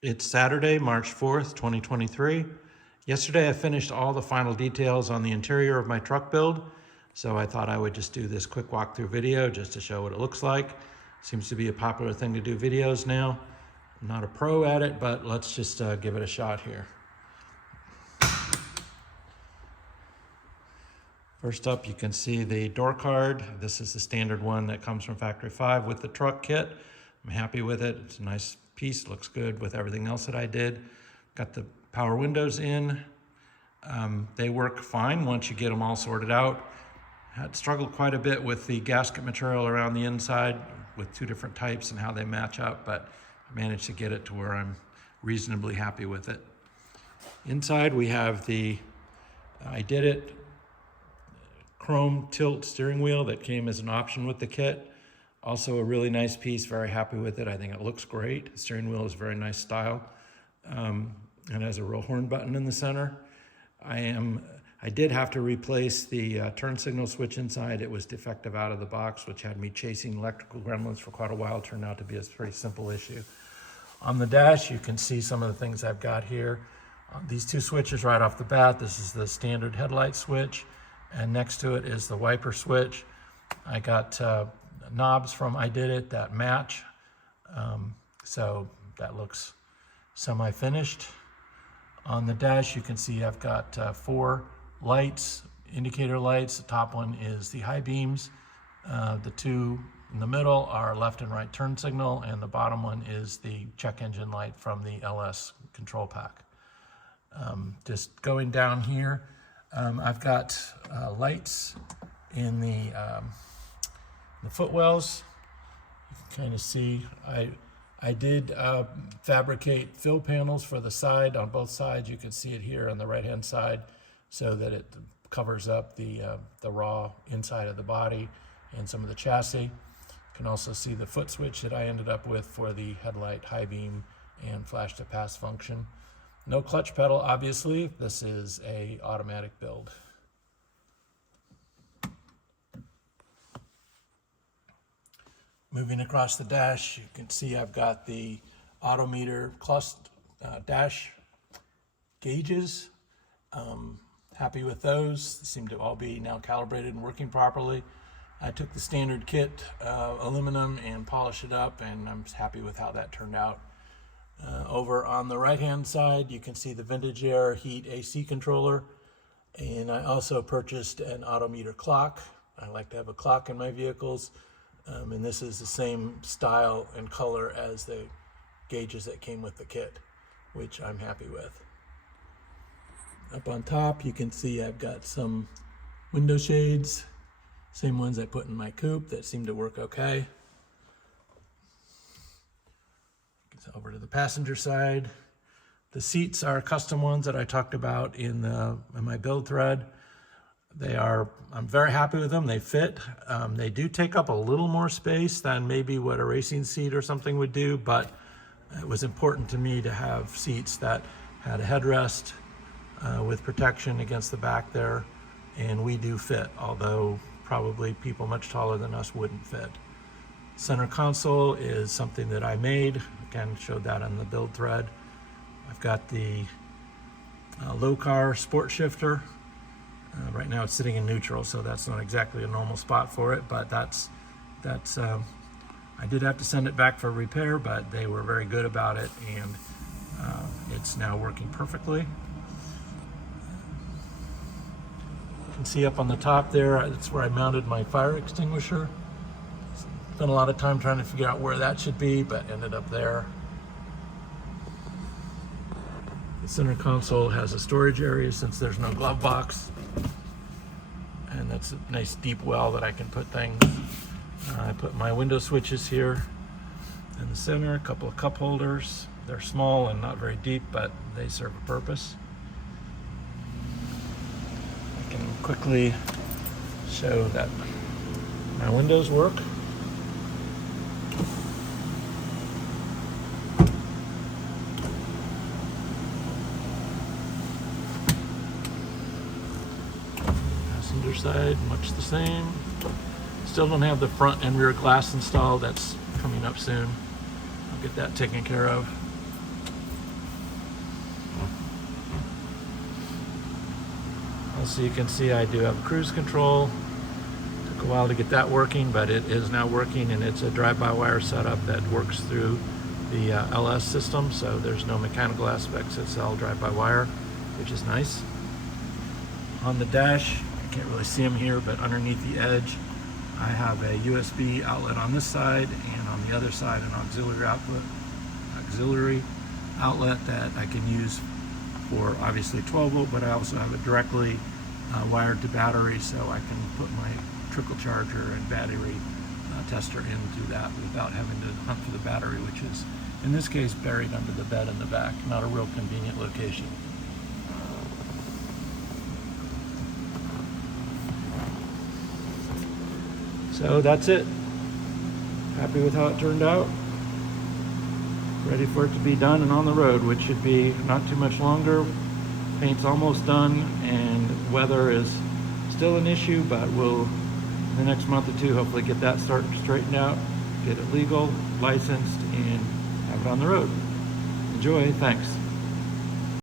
It's Saturday, March 4th, 2023. Yesterday I finished all the final details on the interior of my truck build, so I thought I would just do this quick walkthrough video just to show what it looks like. Seems to be a popular thing to do videos now. I'm not a pro at it, but let's just give it a shot here. First up, you can see the door card. This is the standard one that comes from Factory 5 with the truck kit. I'm happy with it. It's a nice piece, looks good with everything else that I did. Got the power windows in. They work fine once you get them all sorted out. Had struggled quite a bit with the gasket material around the inside with two different types and how they match up, but I managed to get it to where I'm reasonably happy with it. Inside we have the I Did It chrome tilt steering wheel that came as an option with the kit. Also a really nice piece, very happy with it. I think it looks great. The steering wheel is very nice style and has a real horn button in the center. I did have to replace the turn signal switch inside. It was defective out of the box, which had me chasing electrical gremlins for quite a while. It turned out to be a pretty simple issue. On the dash, you can see some of the things I've got here. These two switches right off the bat. This is the standard headlight switch, and next to it is the wiper switch. I got knobs from I Did It that match, so that looks semi-finished. On the dash, you can see I've got 4 lights, indicator lights. The top one is the high beams. The two in the middle are left and right turn signal, and the bottom one is the check engine light from the LS control pack. Just going down here, I've got lights in the footwells. You can kind of see I did fabricate fill panels for the side on both sides. You can see it here on the right hand side so that it covers up the raw inside of the body and some of the chassis. You can also see the foot switch that I ended up with for the headlight, high beam, and flash to pass function. No clutch pedal, obviously. This is a automatic build. Moving across the dash, you can see I've got the autometer dash gauges. Happy with those. They seem to all be now calibrated and working properly. I took the standard kit aluminum and polished it up, and I'm happy with how that turned out. Over on the right hand side, you can see the Vintage Air Heat AC controller, and I also purchased an autometer clock. I like to have a clock in my vehicles. And this is the same style and color as the gauges that came with the kit, which I'm happy with. Up on top, you can see I've got some window shades, same ones I put in my coupe that seem to work okay. Over to the passenger side. The seats are custom ones that I talked about in my build thread. I'm very happy with them. They fit. They do take up a little more space than maybe what a racing seat or something would do, but it was important to me to have seats that had a headrest with protection against the back there, and we do fit, although probably people much taller than us wouldn't fit. Center console is something that I made. Again, showed that on the build thread. I've got the low car sport shifter. Right now it's sitting in neutral, so that's not exactly a normal spot for it, but that's I did have to send it back for repair, but they were very good about it, and it's now working perfectly. You can see up on the top there, that's where I mounted my fire extinguisher. Spent a lot of time trying to figure out where that should be, but ended up there. The center console has a storage area since there's no glove box. And that's a nice deep well that I can put things. I put my window switches here in the center, a couple of cup holders. They're small and not very deep, but they serve a purpose. I can quickly show that my windows work. Passenger side, much the same. Still don't have the front and rear glass installed. That's coming up soon. I'll get that taken care of. Also, you can see I do have cruise control. Took a while to get that working, but it is now working, and it's a drive-by-wire setup that works through the LS system, so there's no mechanical aspects. It's all drive-by-wire, which is nice. On the dash, I can't really see them here, but underneath the edge, I have a USB outlet on this side, and on the other side, an auxiliary outlet that I can use for obviously 12 volt, but I also have it directly wired to battery, so I can put my trickle charger and battery tester into that without having to hunt for the battery, which is in this case buried under the bed in the back. Not a real convenient location. So that's it. Happy with how it turned out. Ready for it to be done and on the road, which should be not too much longer. Paint's almost done, and weather is still an issue, but we'll, in the next month or two, hopefully get that straightened out, get it legal, licensed, and have it on the road. Enjoy. Thanks.